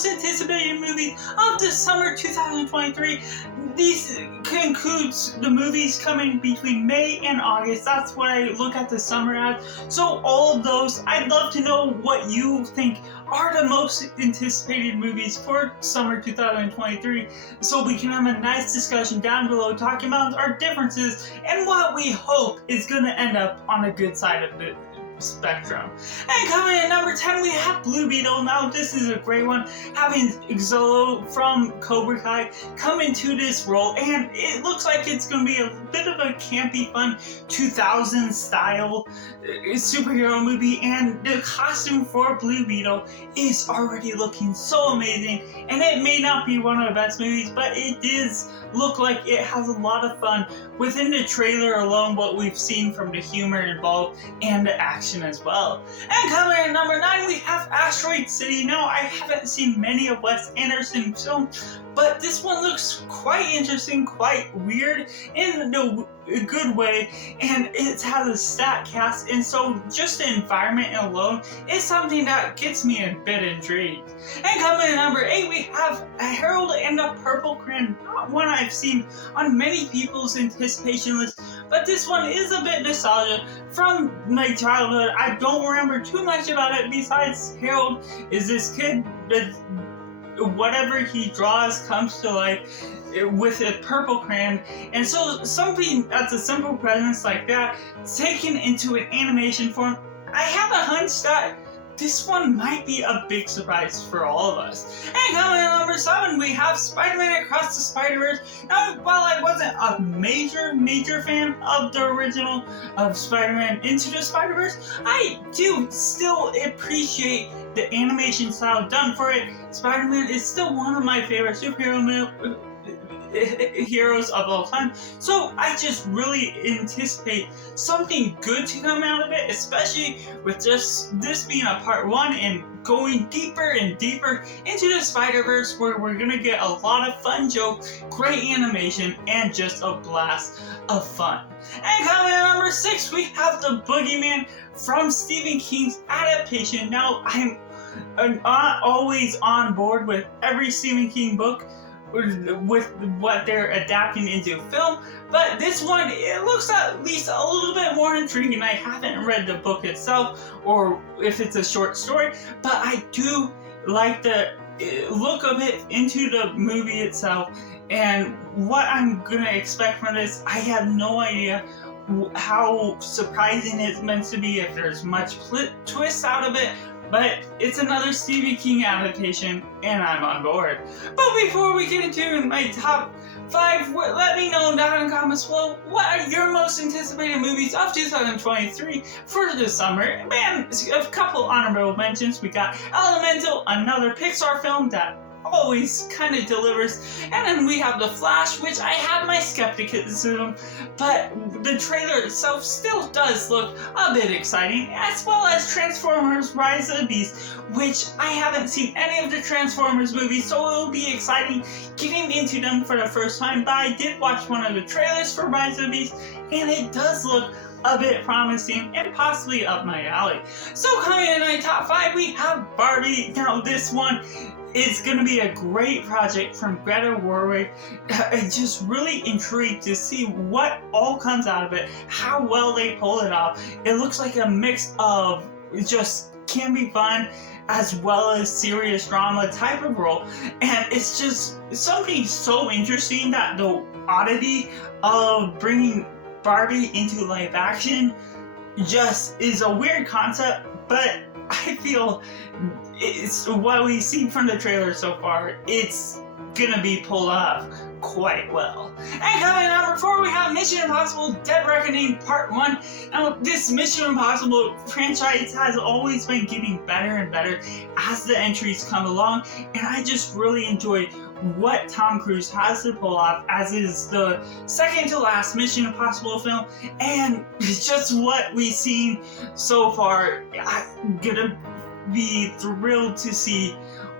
most anticipated movies of the summer 2023. These concludes the movies coming between May and August. That's what I look at the summer as. So all of those, I'd love to know what you think are the most anticipated movies for summer 2023, so we can have a nice discussion down below talking about our differences and what we hope is going to end up on a good side of the spectrum. And coming in at number 10, we have Blue Beetle. Now this is a great one, having Xolo from Cobra Kai come into this role, and it looks like it's going to be a bit of a campy, fun 2000s style superhero movie, and the costume for Blue Beetle is already looking so amazing, and it may not be one of the best movies, but it does look like it has a lot of fun within the trailer alone, what we've seen from the humor involved and the action as well. And coming in at number 9, we have Asteroid City. Now, I haven't seen many of Wes Anderson's films, but this one looks quite interesting, quite weird in a good way, and it has a stat cast, and so just the environment alone is something that gets me a bit intrigued. And coming in at number 8, we have Harold and the Purple Crayon, not one I've seen on many people's anticipation list, but this one is a bit nostalgia from my childhood. I don't remember too much about it besides Harold is this kid that whatever he draws comes to life with a purple crayon, and so something that's a simple presence like that taken into an animation form, I have a hunch that this one might be a big surprise for all of us. And coming in at number 7, we have Spider-Man Across the Spider-Verse. Now, while I wasn't a major fan of the original of Spider-Man Into the Spider-Verse, I do still appreciate the animation style done for it. Spider-Man is still one of my favorite superhero heroes of all time, so I just really anticipate something good to come out of it, especially with just this being a part 1 and going deeper and deeper into the Spider-Verse, where we're gonna get a lot of fun jokes, great animation, and just a blast of fun. And coming at number 6, we have The Boogeyman from Stephen King's adaptation. Now, I'm not always on board with every Stephen King book with what they're adapting into film, but this one, it looks at least a little bit more intriguing. I haven't read the book itself, or if it's a short story, but I do like the look of it into the movie itself, and what I'm gonna expect from this, I have no idea how surprising it's meant to be, if there's much twist out of it, but it's another Stephen King adaptation, and I'm on board. But before we get into my top 5, let me know down in the comments below, what are your most anticipated movies of 2023 for the summer? Man, a couple honorable mentions. We got Elemental, another Pixar film that always kind of delivers, and then we have The Flash, which I have my skepticism, but the trailer itself still does look a bit exciting, as well as Transformers Rise of the Beast, which I haven't seen any of the Transformers movies, so it will be exciting getting into them for the first time, but I did watch one of the trailers for Rise of the Beast, and it does look a bit promising and possibly up my alley. So coming in my top 5, we have Barbie. Now this one is going to be a great project from Greta Gerwig. I'm just really intrigued to see what all comes out of it, how well they pull it off. It looks like a mix of just can be fun as well as serious drama type of role, and it's just something so interesting that the oddity of bringing Barbie into live action just is a weird concept, but I feel it's what we've seen from the trailer so far, it's gonna be pulled off quite well. And coming at number 4, we have Mission Impossible Dead Reckoning Part 1. Now, this Mission Impossible franchise has always been getting better and better as the entries come along, and I just really enjoy what Tom Cruise has to pull off, as is the second to last Mission Impossible film, and just what we've seen so far. I'm gonna be thrilled to see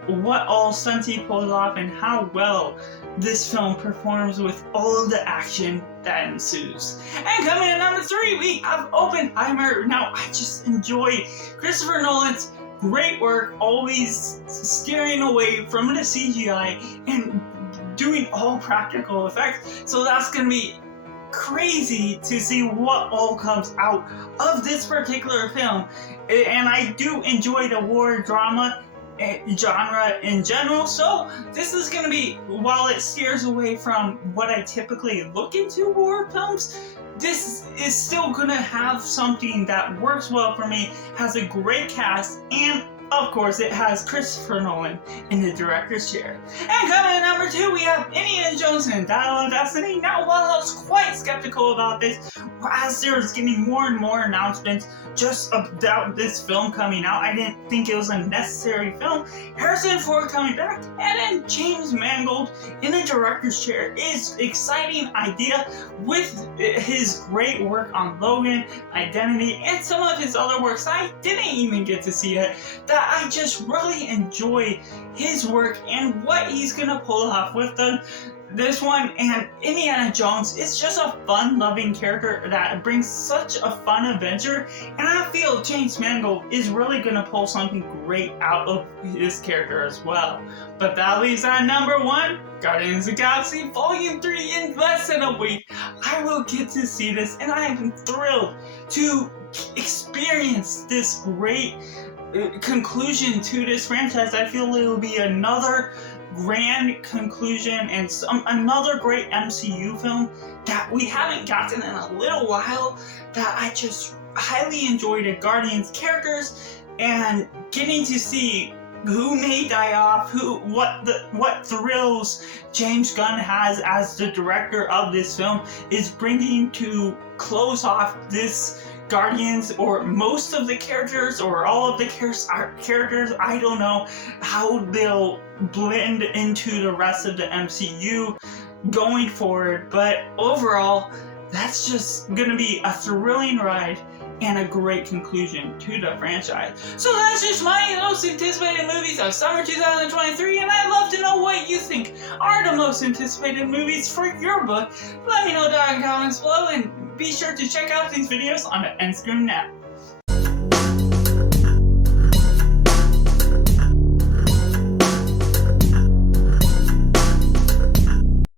what all stunts he pulled off and how well this film performs with all of the action that ensues. And coming in at number 3, we have Oppenheimer. Now, I just enjoy Christopher Nolan's great work, always steering away from the CGI and doing all practical effects. So that's gonna be crazy to see what all comes out of this particular film. And I do enjoy the war drama genre in general, so this is gonna be, while it steers away from what I typically look into war films, this is still gonna have something that works well for me, has a great cast, and of course, it has Christopher Nolan in the director's chair. And coming in number 2, we have Indiana Jones and Dial of Destiny. Now, while I was quite skeptical about this, as there was getting more and more announcements just about this film coming out, I didn't think it was a necessary film. Harrison Ford coming back, and then James Mangold in the director's chair is an exciting idea with his great work on Logan, Identity, and some of his other works I didn't even get to see it. I just really enjoy his work and what he's gonna pull off with this one. And Indiana Jones is just a fun-loving character that brings such a fun adventure, and I feel James Mangold is really gonna pull something great out of his character as well. But that leaves at number 1, Guardians of the Galaxy Volume 3 in less than a week. I will get to see this, and I am thrilled to experience this great conclusion to this franchise. I feel it will be another grand conclusion and another great MCU film that we haven't gotten in a little while, that I just highly enjoyed the Guardians characters, and getting to see who may die off, what thrills James Gunn has as the director of this film is bringing to close off this Guardians, or most of the characters, or all of the characters. I don't know how they'll blend into the rest of the MCU going forward, but overall, that's just gonna be a thrilling ride and a great conclusion to the franchise. So that's just my most anticipated movies of summer 2023, and I'd love to know what you think are the most anticipated movies for your book. Let me know down in the comments below, and be sure to check out these videos on the end screen now.